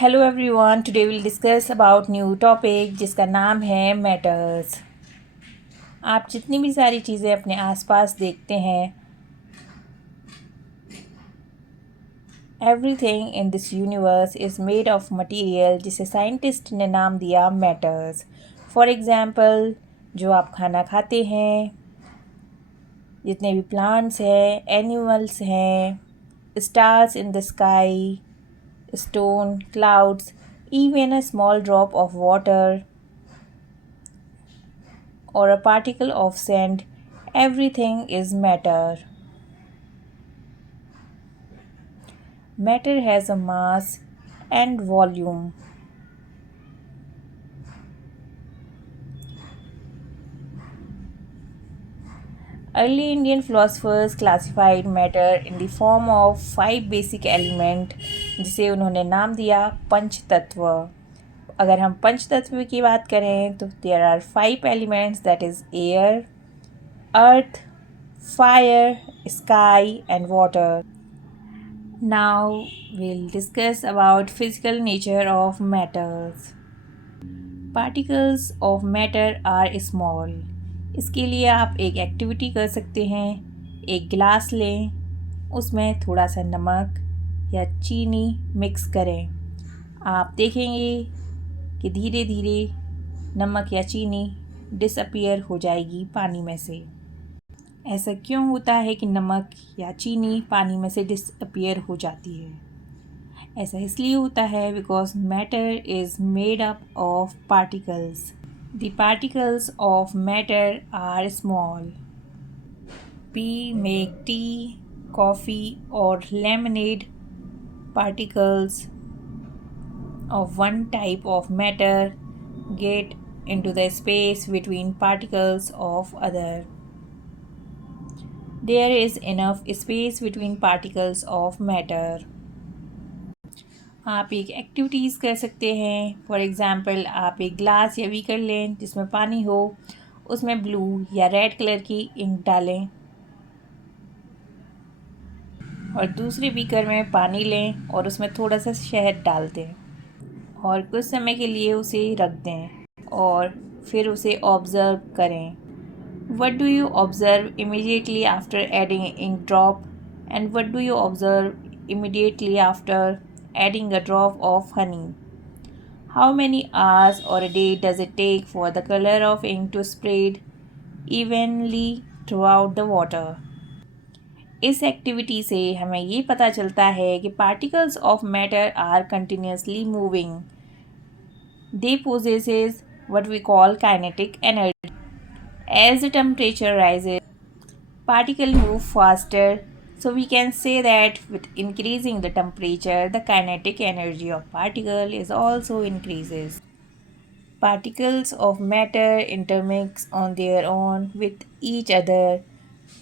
Hello everyone, today will discuss about new topic जिसका नाम है मैटर्स। आप जितनी भी सारी चीज़ें अपने आसपास देखते हैं, everything in this universe is made of material जिसे साइंटिस्ट ने नाम दिया मैटर्स। फॉर एग्ज़ाम्पल, जो आप खाना खाते हैं, जितने भी प्लांट्स हैं, एनिमल्स हैं, stars in the sky, stone, clouds, even a small drop of water or a particle of sand, everything is matter. Matter has a mass and volume. Early Indian philosophers classified matter in the form of 5 basic elements जिसे उन्होंने नाम दिया पंच तत्व। अगर हम पंच तत्व की बात करें तो there are 5 elements, that is air, earth, fire, sky and water. Now we'll discuss about physical nature of matters. Particles of matter are small. इसके लिए आप एक एक्टिविटी कर सकते हैं। एक गिलास लें, उसमें थोड़ा सा नमक या चीनी मिक्स करें। आप देखेंगे कि धीरे धीरे नमक या चीनी डिसअपियर हो जाएगी पानी में से। ऐसा क्यों होता है कि नमक या चीनी पानी में से डिसअपियर हो जाती है? ऐसा इसलिए होता है because matter is made up of particles. The particles of matter are small. We make tea, coffee और lemonade. Particles of one type of matter get into the space between particles of other. There is enough space between particles of matter. आप एक activities कर सकते हैं। For example, आप एक glass या beaker लें जिसमें पानी हो, उसमें ब्लू या रेड कलर की इंक डालें और दूसरे बीकर में पानी लें और उसमें थोड़ा सा शहद डाल दें और कुछ समय के लिए उसे रख दें और फिर उसे ऑब्ज़र्व करें। What do you observe immediately after adding ink drop, and what do you observe immediately after adding a drop of honey? How many hours or a day does it take for the color of ink to spread evenly throughout the water? इस activity से हमें ये पता चलता है कि particles of matter are continuously moving. They possess what we call kinetic energy. As the temperature rises, particles move faster, so we can say that with increasing the temperature, the kinetic energy of particle is also increases. Particles of matter intermix on their own with each other.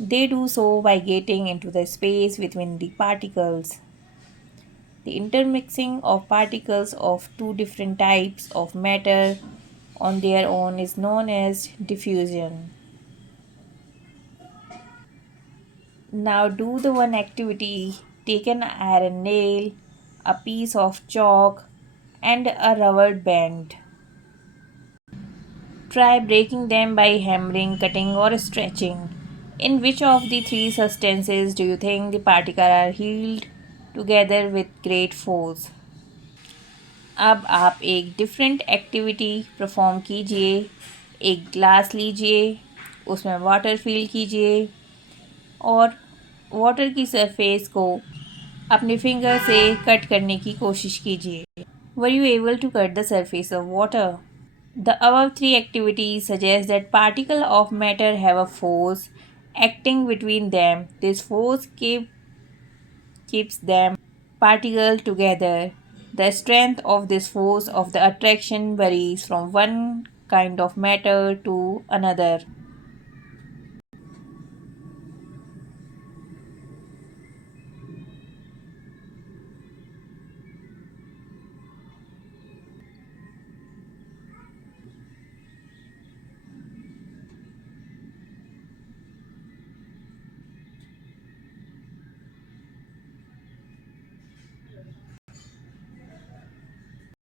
They do so by getting into the space between the particles. The intermixing of particles of two different types of matter on their own is known as diffusion. Now do the one activity. Take an iron nail, a piece of chalk and a rubber band. Try breaking them by hammering, cutting or stretching. In which of the three substances do you think the particles are held together with great force? अब आप एक different activity perform कीजिए। एक glass लीजिए, उसमें water fill कीजिए और water की सरफेस को अपने फिंगर से कट करने की कोशिश कीजिए। Were you able to cut the surface of water? The above three activities suggest that particles of matter have a force acting between them. This force keeps them particles together. The strength of this force of the attraction varies from one kind of matter to another.